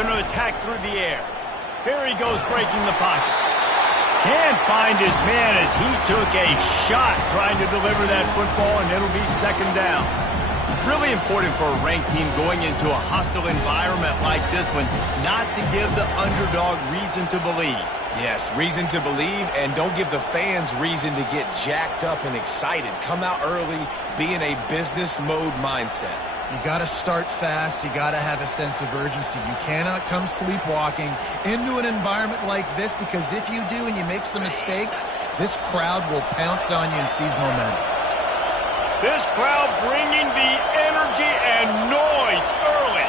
going to attack through the air. Here he goes breaking the pocket. Can't find his man as he took a shot trying to deliver that football, and it'll be second down. Really important for a ranked team going into a hostile environment like this one, not to give the underdog reason to believe. Yes, reason to believe, and don't give the fans reason to get jacked up and excited. Come out early, be in a business mode mindset. You got to start fast. You got to have a sense of urgency. You cannot come sleepwalking into an environment like this, because if you do and you make some mistakes, this crowd will pounce on you and seize momentum. This crowd bringing the energy and noise early.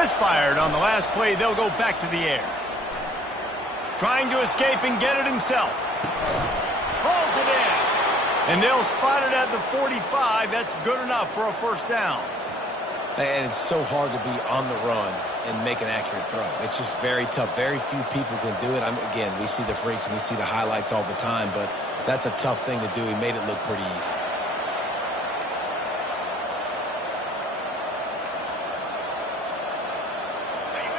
Misfired on the last play. They'll go back to the air. Trying to escape and get it himself. Hauls it in. And they'll spot it at the 45. That's good enough for a first down. And it's so hard to be on the run and make an accurate throw. It's just very tough. Very few people can do it. Again, we see the freaks and we see the highlights all the time, but that's a tough thing to do. He made it look pretty easy.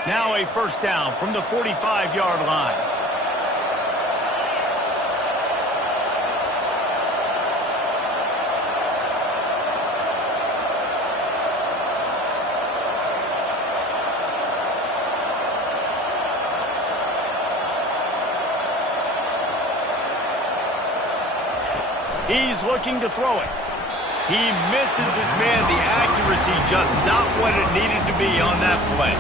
Now a first down from the 45-yard line. He's looking to throw it. He misses his man. The accuracy just not what it needed to be on that play.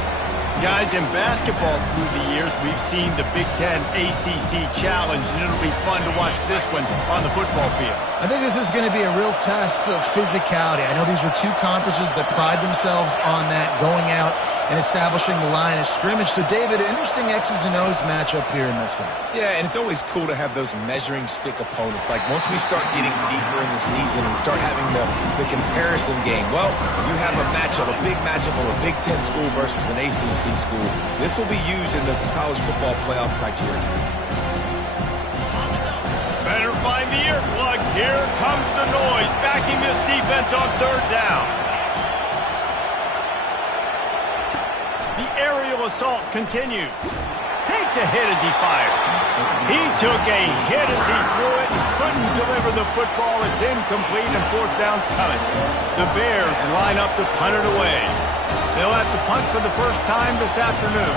Guys, in basketball through the years, we've seen the Big Ten ACC Challenge, and it'll be fun to watch this one on the football field. I think this is going to be a real test of physicality. I know these are two conferences that pride themselves on that, going out and establishing the line of scrimmage. So, David, interesting X's and O's matchup here in this one. Yeah, and it's always cool to have those measuring stick opponents. Like, once we start getting deeper in the season and start having the comparison game, well, you have a matchup, a big matchup of a Big Ten school versus an ACC school. This will be used in the college football playoff criteria. Better find the earplugs. Here comes the noise, backing this defense on third down. The aerial assault continues. Takes a hit as he fired. He took a hit as he threw it and couldn't deliver the football. It's incomplete and fourth down's coming. The Bears line up to punt it away. They'll have to punt for the first time this afternoon.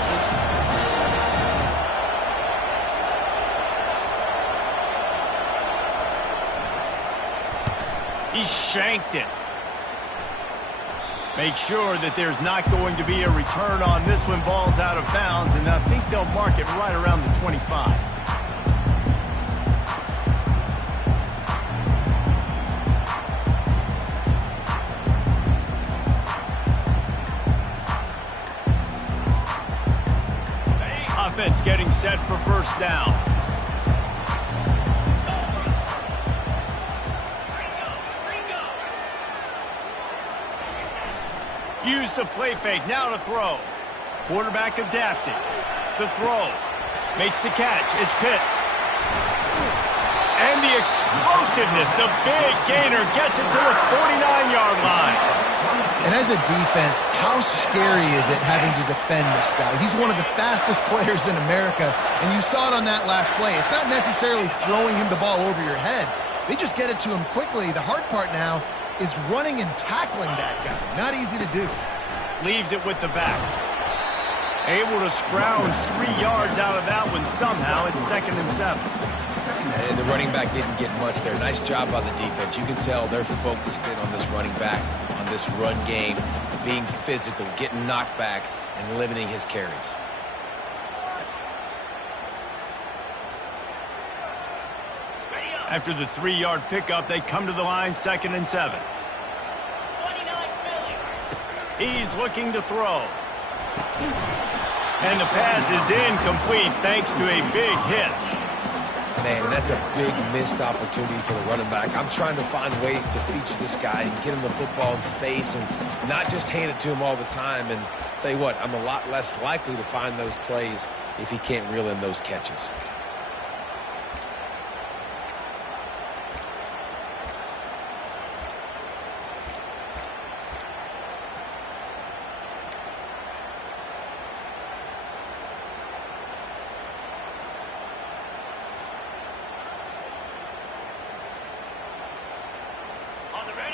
He shanked it. Make sure that there's not going to be a return on this one. Ball's out of bounds, and I think they'll mark it right around the 25. Offense getting set for first down. Use the play fake, now to throw. Quarterback adapted. The throw. Makes the catch. It's Pitts. And the explosiveness, the big gainer gets it to the 49-yard line. And as a defense, how scary is it having to defend this guy? He's one of the fastest players in America, and you saw it on that last play. It's not necessarily throwing him the ball over your head. They just get it to him quickly. The hard part now is running and tackling that guy. Not easy to do. Leaves it with the back. Able to scrounge 3 yards out of that one somehow. It's 2nd and 7. And the running back didn't get much there. Nice job by the defense. You can tell they're focused in on this running back, on this run game, being physical, getting knockbacks, and limiting his carries. After the 3-yard pickup, they come to the line, 2nd and 7. He's looking to throw. And the pass is incomplete thanks to a big hit. Man, that's a big missed opportunity for the running back. I'm trying to find ways to feature this guy and get him the football in space and not just hand it to him all the time. And tell you what, I'm a lot less likely to find those plays if he can't reel in those catches.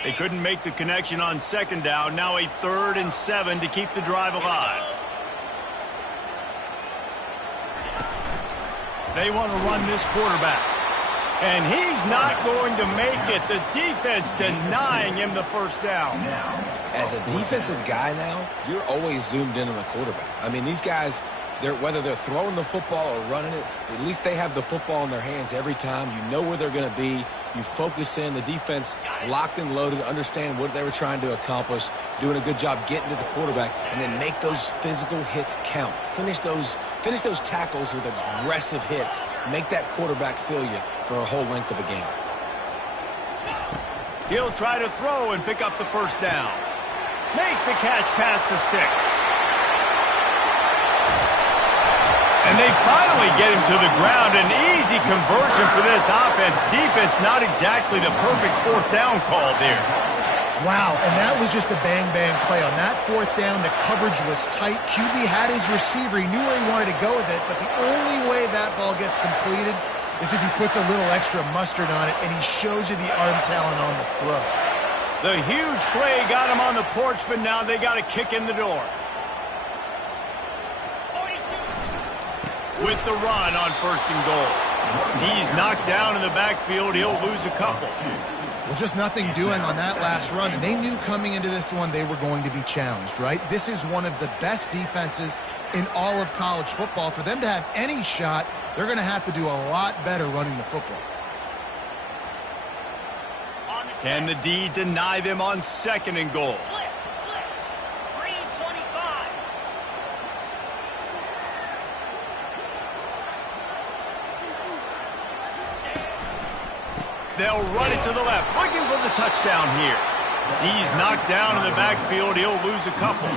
They couldn't make the connection on second down. Now a 3rd and 7 to keep the drive alive. They want to run this quarterback. And he's not going to make it. The defense denying him the first down. As a defensive guy now, you're always zoomed in on the quarterback. I mean, these guys, whether they're throwing the football or running it, at least they have the football in their hands every time. You know where they're going to be. You focus in. The defense locked and loaded, understand what they were trying to accomplish, doing a good job getting to the quarterback, and then make those physical hits count. Finish those tackles with aggressive hits. Make that quarterback feel you for a whole length of a game. He'll try to throw and pick up the first down. Makes the catch past the sticks. And they finally get him to the ground. An easy conversion for this offense. Defense not exactly the perfect 4th down call there. Wow, and that was just a bang-bang play. On that 4th down, the coverage was tight. QB had his receiver. He knew where he wanted to go with it, but the only way that ball gets completed is if he puts a little extra mustard on it, and he shows you the arm talent on the throw. The huge play got him on the porch, but now they got a kick in the door. With the run on 1st and goal. He's knocked down in the backfield. He'll lose a couple. Well, just nothing doing on that last run, and they knew coming into this one they were going to be challenged, right? This is one of the best defenses in all of college football. For them to have any shot, they're going to have to do a lot better running the football. Can the D deny them on 2nd and goal? They'll run it to the left, looking for the touchdown here. He's knocked down in the backfield. He'll lose a couple.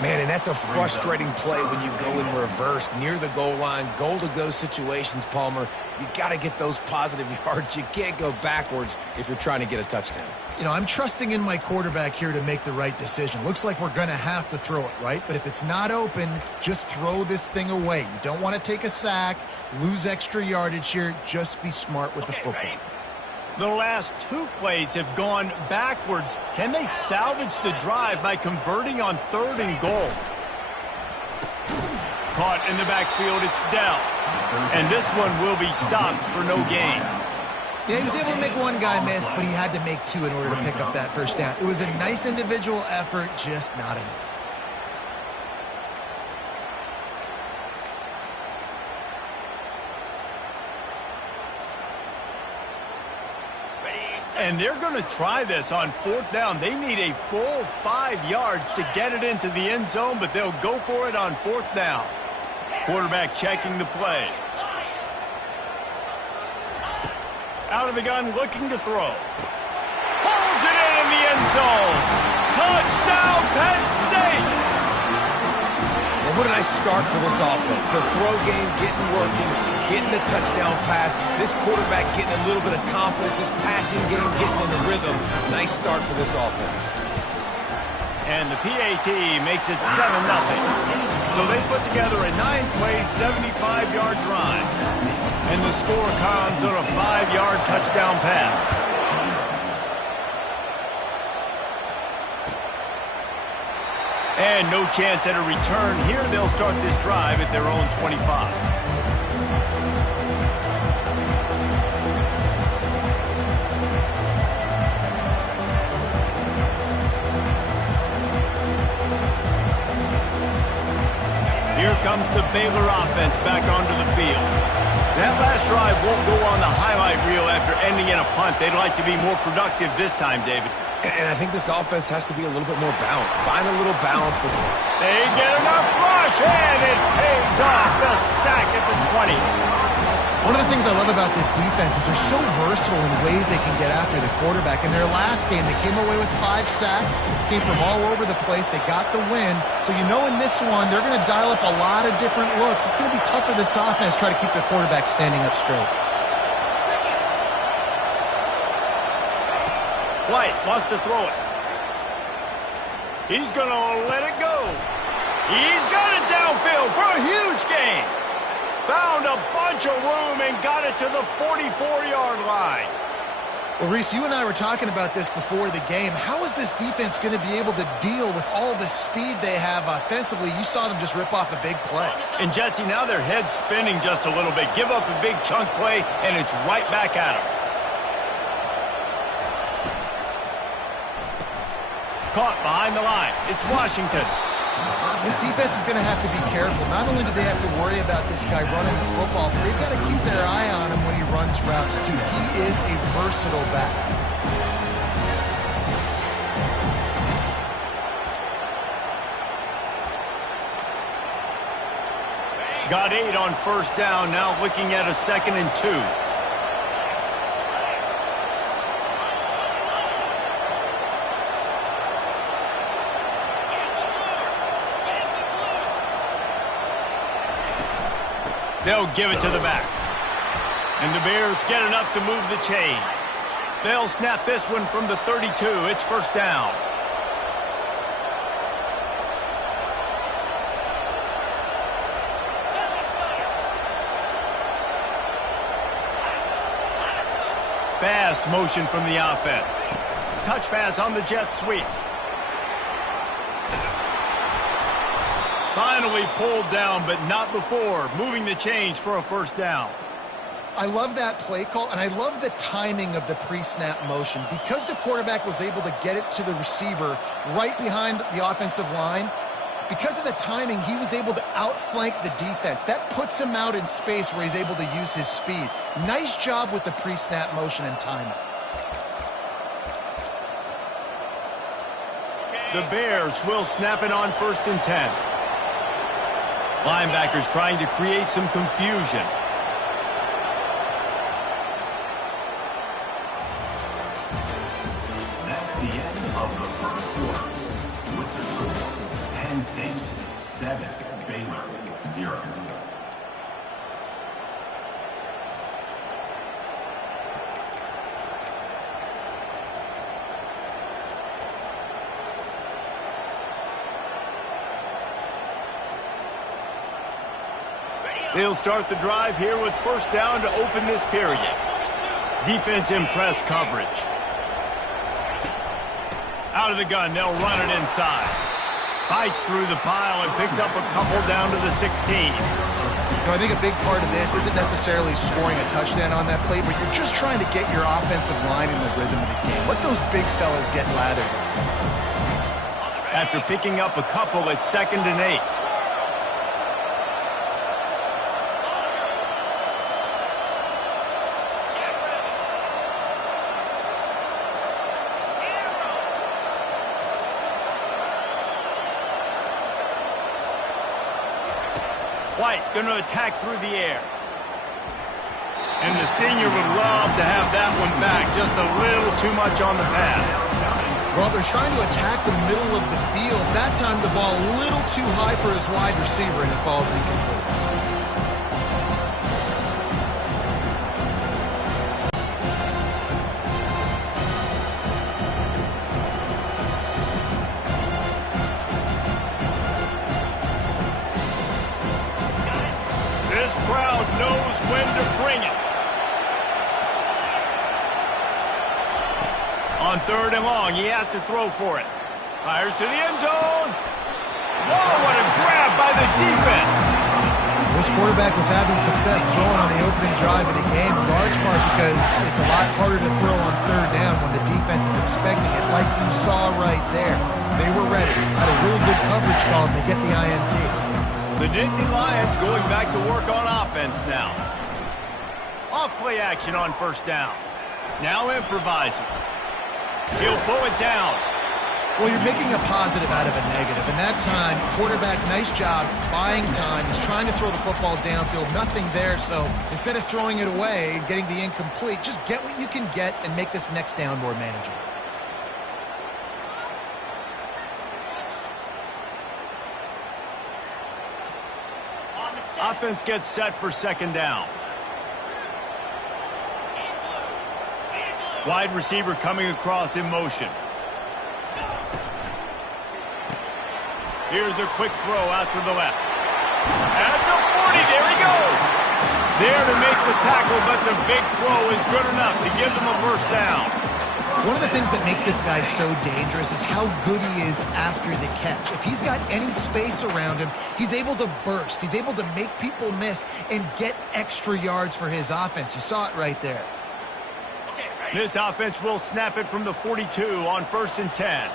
Man, and that's a frustrating play when you go in reverse near the goal line, goal-to-go situations, Palmer. You got to get those positive yards. You can't go backwards if you're trying to get a touchdown. You know, I'm trusting in my quarterback here to make the right decision. Looks like we're going to have to throw it, right? But if it's not open, just throw this thing away. You don't want to take a sack, lose extra yardage here. Just be smart with the football. The last 2 plays have gone backwards. Can they salvage the drive by converting on 3rd and goal? Caught in the backfield, it's Dell. And this one will be stopped for no gain. Yeah, he was able to make one guy miss, but he had to make 2 in order to pick up that first down. It was a nice individual effort, just not enough. And they're going to try this on 4th down. They need a full 5 yards to get it into the end zone, but they'll go for it on 4th down. Quarterback checking the play. Out of the gun, looking to throw. Pulls it in the end zone. Touchdown, Penn State! And what a nice start for this offense. The throw game getting working, getting the touchdown pass. This quarterback getting a little bit of confidence. This passing game getting in the rhythm. Nice start for this offense. And the PAT makes it 7-0. So they put together a 9-play, 75-yard drive. And the score comes on a 5-yard touchdown pass. And no chance at a return here. They'll start this drive at their own 25. Here comes the Baylor offense back onto the field. That last drive won't go on the highlight reel after ending in a punt. They'd like to be more productive this time, David. And I think this offense has to be a little bit more balanced. Find a little balance. They get enough rush, and it pays off. The sack at the 20. One of the things I love about this defense is they're so versatile in ways they can get after the quarterback. In their last game, they came away with 5 sacks, came from all over the place. They got the win. So you know in this one, they're going to dial up a lot of different looks. It's going to be tough for this offense to try to keep their quarterback standing up straight. White wants to throw it. He's going to let it go. He's got it downfield for a huge gain. Found a bunch of room and got it to the 44-yard line. Well, Reese, you and I were talking about this before the game. How is this defense going to be able to deal with all the speed they have offensively? You saw them just rip off a big play. And, Jesse, now their head's spinning just a little bit. Give up a big chunk play, and it's right back at them. Caught behind the line. It's Washington. This defense is going to have to be careful. Not only do they have to worry about this guy running the football, but they've got to keep their eye on him when he runs routes, too. He is a versatile back. Got 8 on first down, now looking at a 2nd and 2. They'll give it to the back. And the Bears get enough to move the chains. They'll snap this one from the 32. It's first down. Fast motion from the offense. Touch pass on the jet sweep. Finally pulled down, but not before. Moving the chains for a first down. I love that play call, and I love the timing of the pre-snap motion. Because the quarterback was able to get it to the receiver right behind the offensive line, because of the timing, he was able to outflank the defense. That puts him out in space where he's able to use his speed. Nice job with the pre-snap motion and timing. The Bears will snap it on 1st and 10. Linebackers trying to create some confusion. That's the end of the first quarter. With the score, Penn State 7, Baylor 0. They'll start the drive here with first down to open this period. Defense in press coverage. Out of the gun, they'll run it inside. Fights through the pile and picks up a couple down to the 16. I think a big part of this isn't necessarily scoring a touchdown on that play, but you're just trying to get your offensive line in the rhythm of the game. Let those big fellas get lathered. After picking up a couple, it's 2nd and 8. White going to attack through the air. And the senior would love to have that one back. Just a little too much on the pass. Well, they're trying to attack the middle of the field. That time the ball a little too high for his wide receiver, and it falls incomplete. This crowd knows when to bring it. On 3rd and long, he has to throw for it. Fires to the end zone. Whoa, what a grab by the defense. This quarterback was having success throwing on the opening drive of the game, in large part because it's a lot harder to throw on 3rd down when the defense is expecting it, like you saw right there. They were ready. Had a really good coverage call to get the INT. The Nittany Lions going back to work on offense now. Off play action on first down. Now improvising. He'll pull it down. Well, you're making a positive out of a negative. And that time, quarterback, nice job, buying time. He's trying to throw the football downfield. Nothing there, so instead of throwing it away and getting the incomplete, just get what you can get and make this next down more manageable. Offense gets set for 2nd down. Wide receiver coming across in motion. Here's a quick throw out to the left. At the 40, there he goes. There to make the tackle, but the big throw is good enough to give them a first down. One of the things that makes this guy so dangerous is how good he is after the catch. If he's got any space around him, he's able to burst. He's able to make people miss and get extra yards for his offense. You saw it right there. This offense will snap it from the 42 on 1st and 10.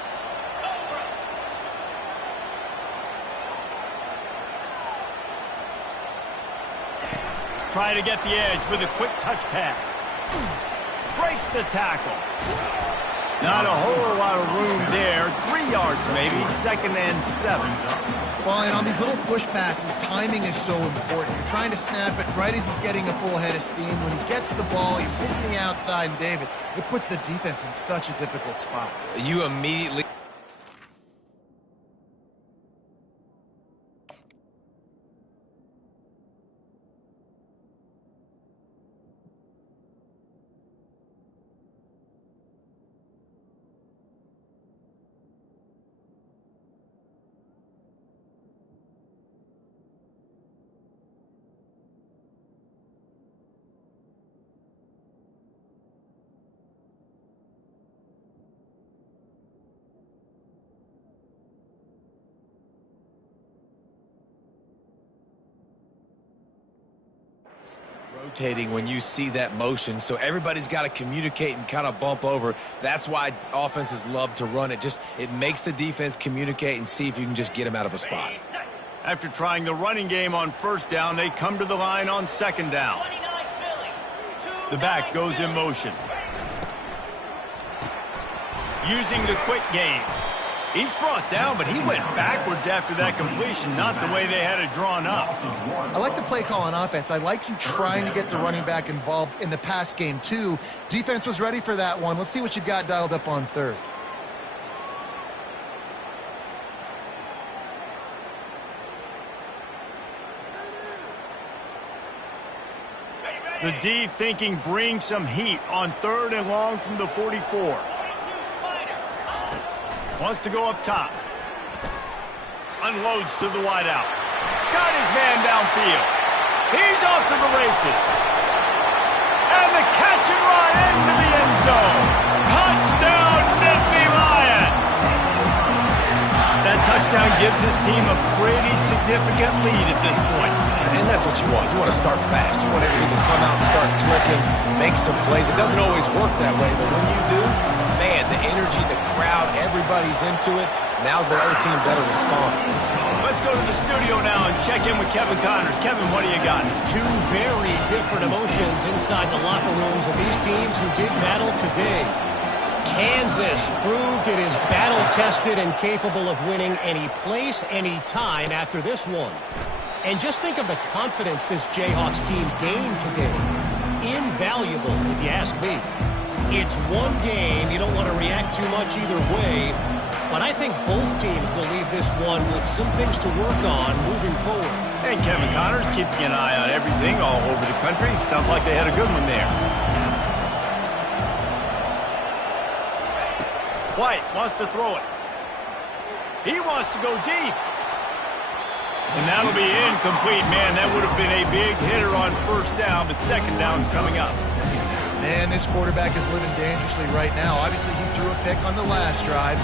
Trying to get the edge with a quick touch pass. Breaks the tackle. Not a whole lot of room there. 3 yards maybe. 2nd and 7. Well, and on these little push passes, timing is so important. You're trying to snap it right as he's getting a full head of steam. When he gets the ball, he's hitting the outside, and David, it puts the defense in such a difficult spot. You immediately... rotating when you see that motion, so everybody's got to communicate and kind of bump over. That's why offenses love to run it. Just it makes the defense communicate and see if you can just get them out of a spot. After trying the running game on 1st down, they come to the line on 2nd down. The back goes in motion. Using the quick game. He's brought down, but he went backwards after that completion, not the way they had it drawn up. I like the play call on offense. I like you trying to get the running back involved in the pass game, too. Defense was ready for that one. Let's see what you've got dialed up on 3rd. The D thinking bring some heat on 3rd and long from the 44. Wants to go up top. Unloads to the wideout. Got his man downfield. He's off to the races. And the catch and run into the end zone. Touchdown, Nittany Lions. That touchdown gives his team a pretty significant lead at this point. And that's what you want. You want to start fast. You want everything to come out and start clicking, make some plays. It doesn't always work that way, but when you do, man, the energy, the crowd, everybody's into it. Now the other team better respond. Let's go to the studio now and check in with Kevin Connors. Kevin, what do you got? Two very different emotions inside the locker rooms of these teams who did battle today. Kansas proved it is battle-tested and capable of winning any place, any time after this one. And just think of the confidence this Jayhawks team gained today. Invaluable, if you ask me. It's one game. You don't want to react too much either way. But I think both teams will leave this one with some things to work on moving forward. And Kevin Connors keeping an eye on everything all over the country. Sounds like they had a good one there. White wants to throw it. He wants to go deep. And that'll be incomplete, man. That would have been a big hitter on 1st down, but 2nd down's coming up. Man, this quarterback is living dangerously right now. Obviously, he threw a pick on the last drive.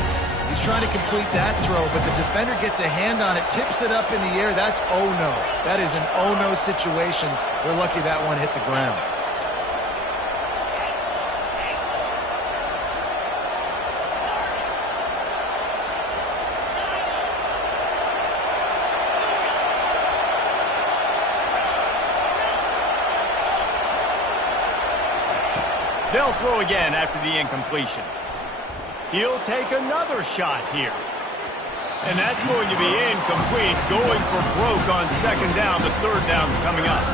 He's trying to complete that throw, but the defender gets a hand on it, tips it up in the air. That's oh-no. That is an oh-no situation. They're lucky that one hit the ground. They'll throw again after the incompletion. He'll take another shot here. And that's going to be incomplete, going for broke on 2nd down, but 3rd down's coming up.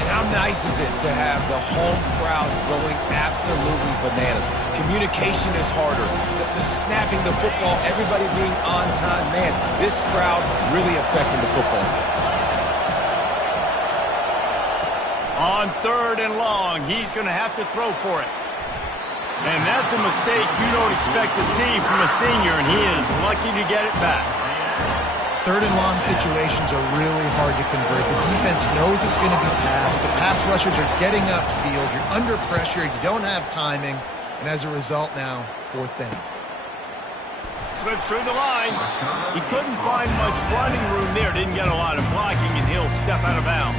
And how nice is it to have the home crowd going absolutely bananas? Communication is harder. The snapping the football, everybody being on time. Man, this crowd really affecting the football game. On 3rd and long, he's going to have to throw for it. And that's a mistake you don't expect to see from a senior, and he is lucky to get it back. third and long situations are really hard to convert. The defense knows it's going to be passed. The pass rushers are getting upfield. You're under pressure. You don't have timing. And as a result now, fourth down. Slips through the line. He couldn't find much running room there. Didn't get a lot of blocking, and he'll step out of bounds.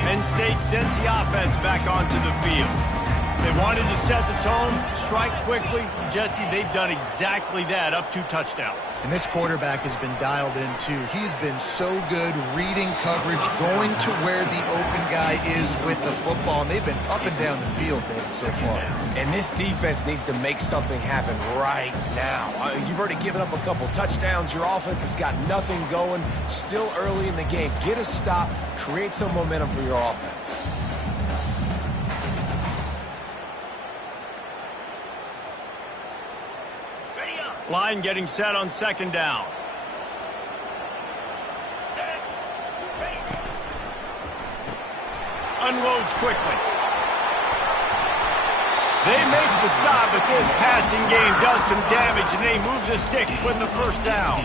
Penn State sends the offense back onto the field. They wanted to set the tone, strike quickly. Jesse, they've done exactly that, up 2 touchdowns. And this quarterback has been dialed in, too. He's been so good reading coverage, going to where the open guy is with the football. And they've been up and down the field, David, so far. And this defense needs to make something happen right now. You've already given up a couple touchdowns. Your offense has got nothing going. Still early in the game. Get a stop. Create some momentum for your offense. Line getting set on second down. Unloads quickly. They make the stop, but this passing game does some damage, and they move the sticks with the first down.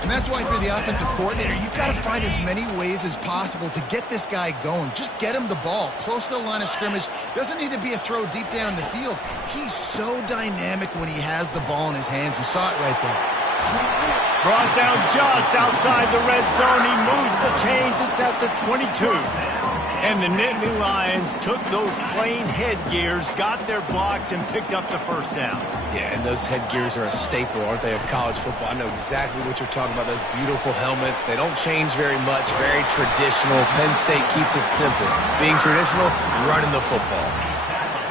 And that's why for the offensive coordinator, you've got to find as many ways as possible to get this guy going. Just get him the ball close to the line of scrimmage. Doesn't need to be a throw deep down the field. He's so dynamic when he has the ball in his hands. You saw it right there. Brought down just outside the red zone. He moves the chains. It's at the 22. And the Nittany Lions took those plain headgears, got their blocks, and picked up the first down. Yeah, and those headgears are a staple, aren't they, of college football? I know exactly what you're talking about, those beautiful helmets. They don't change very much, very traditional. Penn State keeps it simple. Being traditional, running the football.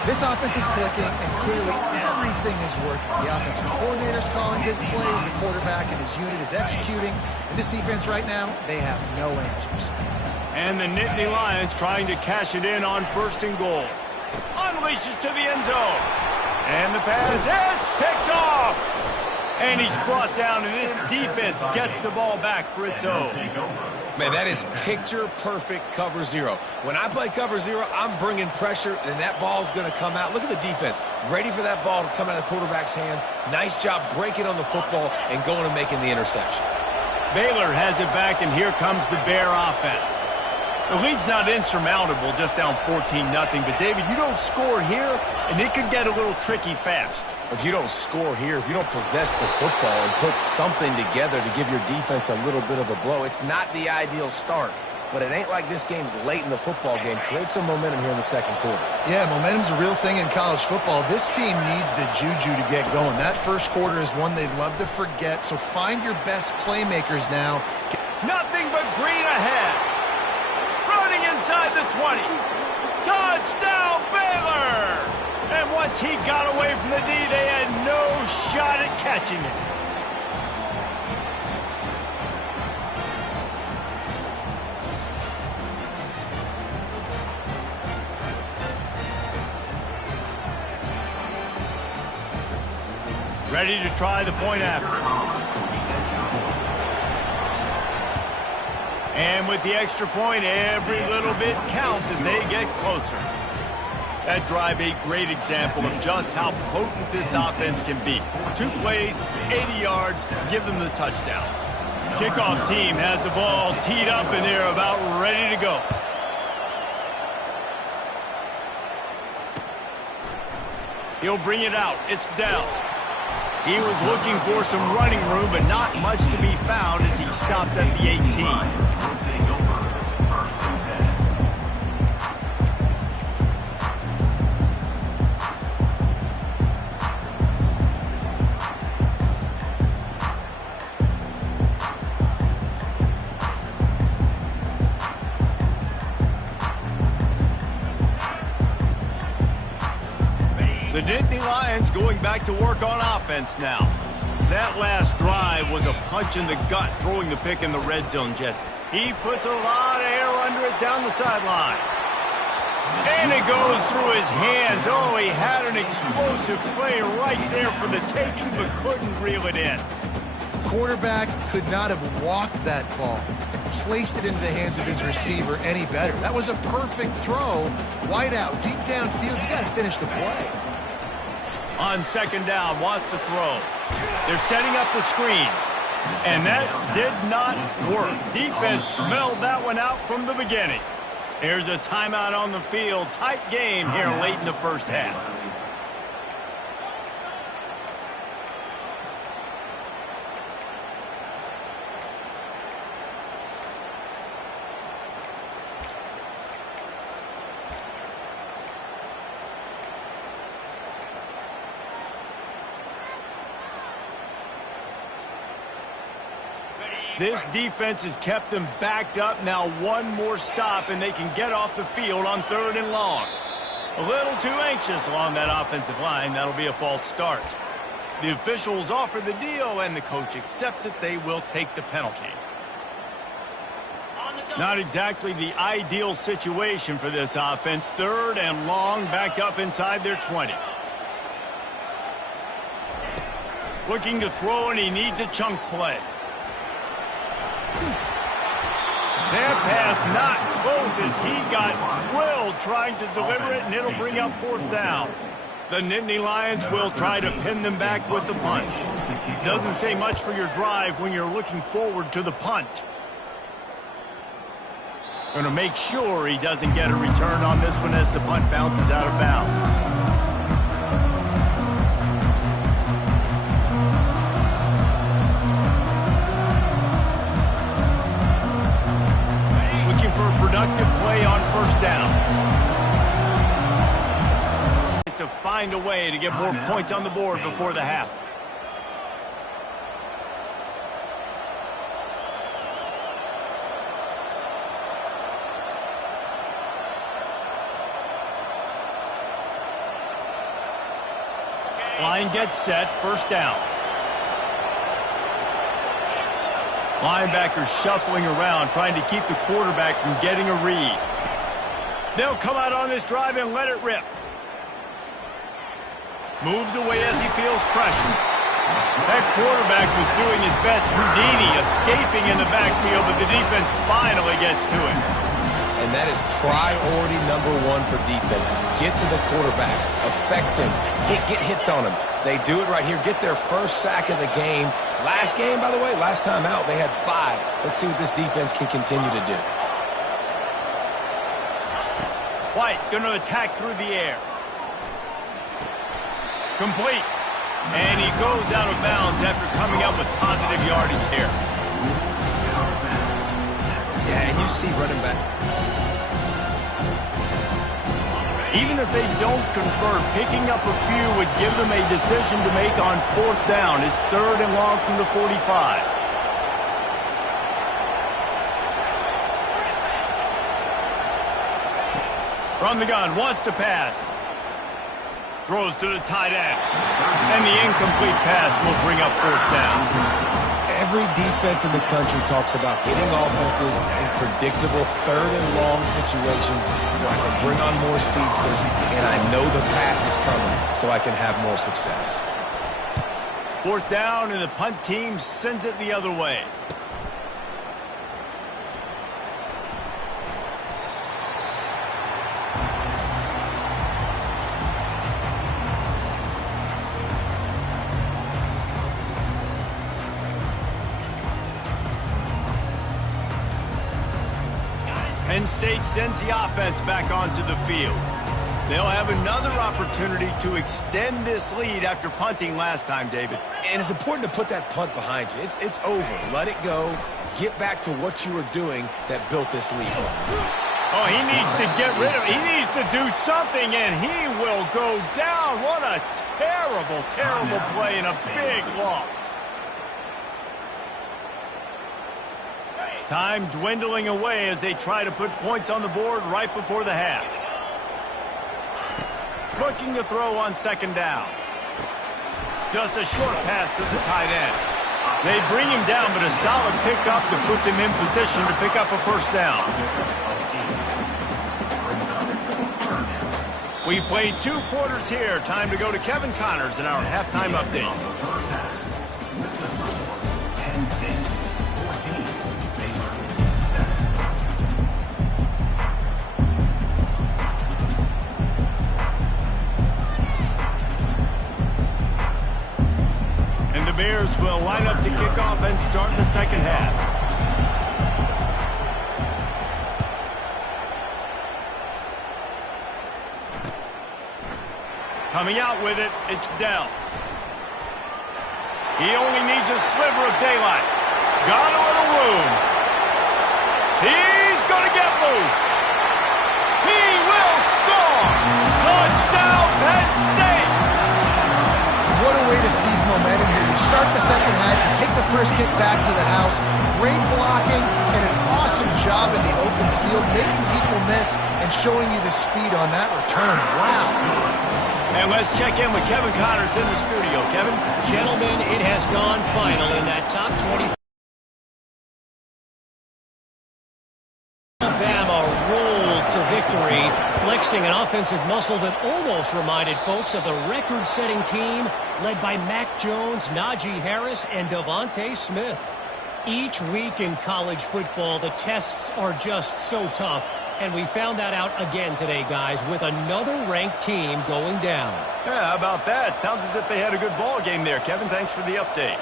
This offense is clicking, and clearly everything is working. The offensive coordinator's calling good plays. The quarterback and his unit is executing. And this defense right now, they have no answers. And the Nittany Lions trying to cash it in on first and goal. Unleashes to the end zone. And the pass, it's picked off. And he's brought down, and this defense gets the ball back for its own. Man, that is picture-perfect cover zero. When I play cover zero, I'm bringing pressure, and that ball's going to come out. Look at the defense. Ready for that ball to come out of the quarterback's hand. Nice job breaking on the football and going and making the interception. Baylor has it back, and here comes the Bear offense. The lead's not insurmountable, just down 14-0. But, David, you don't score here, and it could get a little tricky fast. If you don't score here, if you don't possess the football and put something together to give your defense a little bit of a blow, it's not the ideal start. But it ain't like this game's late in the football game. Create some momentum here in the second quarter. Yeah, momentum's a real thing in college football. This team needs the juju to get going. That first quarter is one they'd love to forget, so find your best playmakers now. Nothing but green ahead. Running inside the 20. Touchdown, Baylor! And once he got away from the D, they had no shot at catching it. Ready to try the point after. And with the extra point, every little bit counts as they get closer. That drive, a great example of just how potent this offense can be. 2 plays, 80 yards, give them the touchdown. Kickoff team has the ball teed up, and they're about ready to go. He'll bring it out. It's Dell. He was looking for some running room, but not much to be found as he stopped at the 18. The Nittany Lions going back to work on offense now. That last drive was a punch in the gut, throwing the pick in the red zone, Jesse. He puts a lot of air under it down the sideline. And it goes through his hands. Oh, he had an explosive play right there for the taking, but couldn't reel it in. quarterback could not have walked that ball and placed it into the hands of his receiver any better. That was a perfect throw. Wide out, deep downfield. You got to finish the play. On second down, wants to throw. They're setting up the screen. And that did not work. Defense smelled that one out from the beginning. Here's a timeout on the field. Tight game here late in the first half. This defense has kept them backed up. Now one more stop, and they can get off the field on 3rd and long. A little too anxious along that offensive line. That'll be a false start. The officials offer the deal, and the coach accepts it. They will take the penalty. Not exactly the ideal situation for this offense. 3rd and long, back up inside their 20. Looking to throw, and he needs a chunk play. Their pass not close as he got drilled trying to deliver it, and it'll bring up 4th down. The Nittany Lions will try to pin them back with the punt. Doesn't say much for your drive when you're looking forward to the punt. Going to make sure he doesn't get a return on this one as the punt bounces out of bounds. Productive play on 1st down. To find a way to get more points on the board before the half. Line gets set, 1st down. Linebackers shuffling around, trying to keep the quarterback from getting a read. They'll come out on this drive and let it rip. Moves away as he feels pressure. That quarterback was doing his best Houdini, escaping in the backfield, but the defense finally gets to him. And that is priority number 1 for defenses. Get to the quarterback. Affect him. Get hits on him. They do it right here. Get their first sack of the game. Last game, by the way, last time out, they had 5. Let's see what this defense can continue to do. White going to attack through the air. Complete. And he goes out of bounds after coming up with positive yardage here. Yeah, and you see running back. Even if they don't convert, picking up a few would give them a decision to make on 4th down. It's 3rd and long from the 45. From the gun, wants to pass. Throws to the tight end. And the incomplete pass will bring up 4th down. Every defense in the country talks about hitting offenses in predictable 3rd and long situations where I can bring on more speedsters and I know the pass is coming so I can have more success. 4th down and the punt team sends it the other way. Penn State sends the offense back onto the field. They'll have another opportunity to extend this lead after punting last time, David. And it's important to put that punt behind you. It's over. Let it go. Get back to what you were doing that built this lead. Oh, he needs to get rid of it. He needs to do something, and he will go down. What a terrible, terrible play and a big loss. Time dwindling away as they try to put points on the board right before the half. Looking to throw on 2nd down. Just a short pass to the tight end. They bring him down, but a solid pickup to put them in position to pick up a 1st down. We've played 2 quarters here. Time to go to Kevin Connors in our halftime update. Kansas 14, Baylor 7. And the Bears will line up to kick off and start the second half. Coming out with it, it's Dell. He only needs a sliver of daylight. Got a little room. He's going to get loose. He will score. Touchdown, Penn State. What a way to seize momentum here. You start the second half, you take the first kick back to the house. Great blocking and an awesome job in the open field, making people miss and showing you the speed on that return. Wow. And let's check in with Kevin Connors in the studio. Kevin? Gentlemen, it has gone final in that top 20. Alabama rolled to victory, flexing an offensive muscle that almost reminded folks of the record-setting team led by Mac Jones, Najee Harris, and Devontae Smith. Each week in college football, the tests are just so tough. And we found that out again today, guys, with another ranked team going down. Yeah, how about that? Sounds as if they had a good ball game there. Kevin, thanks for the update.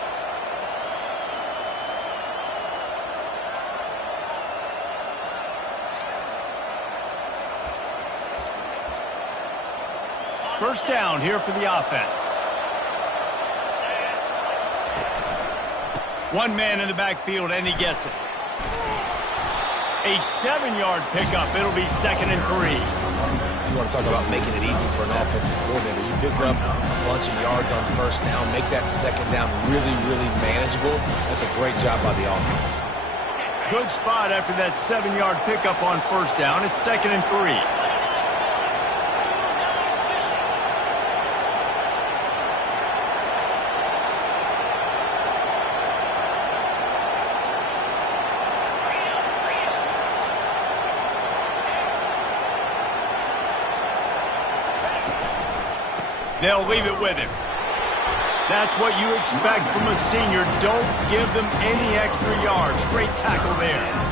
First down here for the offense. One man in the backfield, and he gets it. A 7-yard pickup. It'll be 2nd and 3. You want to talk about making it easy for an offensive coordinator. You pick up a bunch of yards on first down, make that second down really, really manageable. That's a great job by the offense. Good spot after that 7-yard pickup on first down. It's 2nd and 3. They'll leave it with him. That's what you expect from a senior. Don't give them any extra yards. Great tackle there.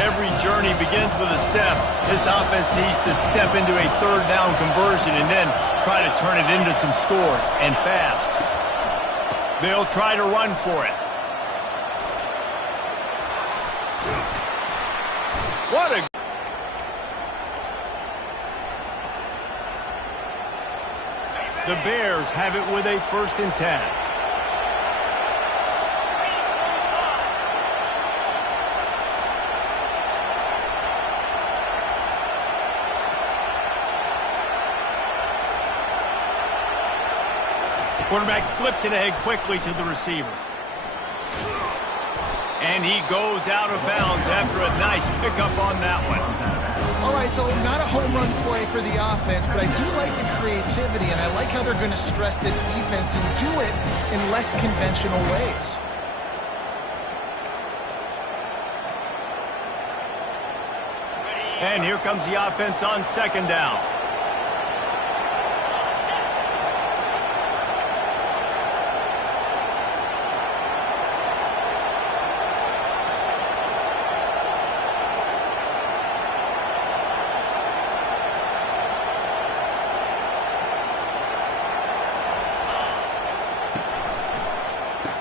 Every journey begins with a step. This offense needs to step into a third down conversion and then try to turn it into some scores, and fast. They'll try to run for it. What a... The Bears have it with a 1st and 10. Quarterback flips it ahead quickly to the receiver. And he goes out of bounds after a nice pickup on that one. All right, so not a home run play for the offense, but I do like the creativity, and I like how they're going to stress this defense and do it in less conventional ways. And here comes the offense on 2nd down.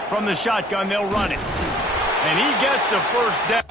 From the shotgun, they'll run it. And he gets the first down.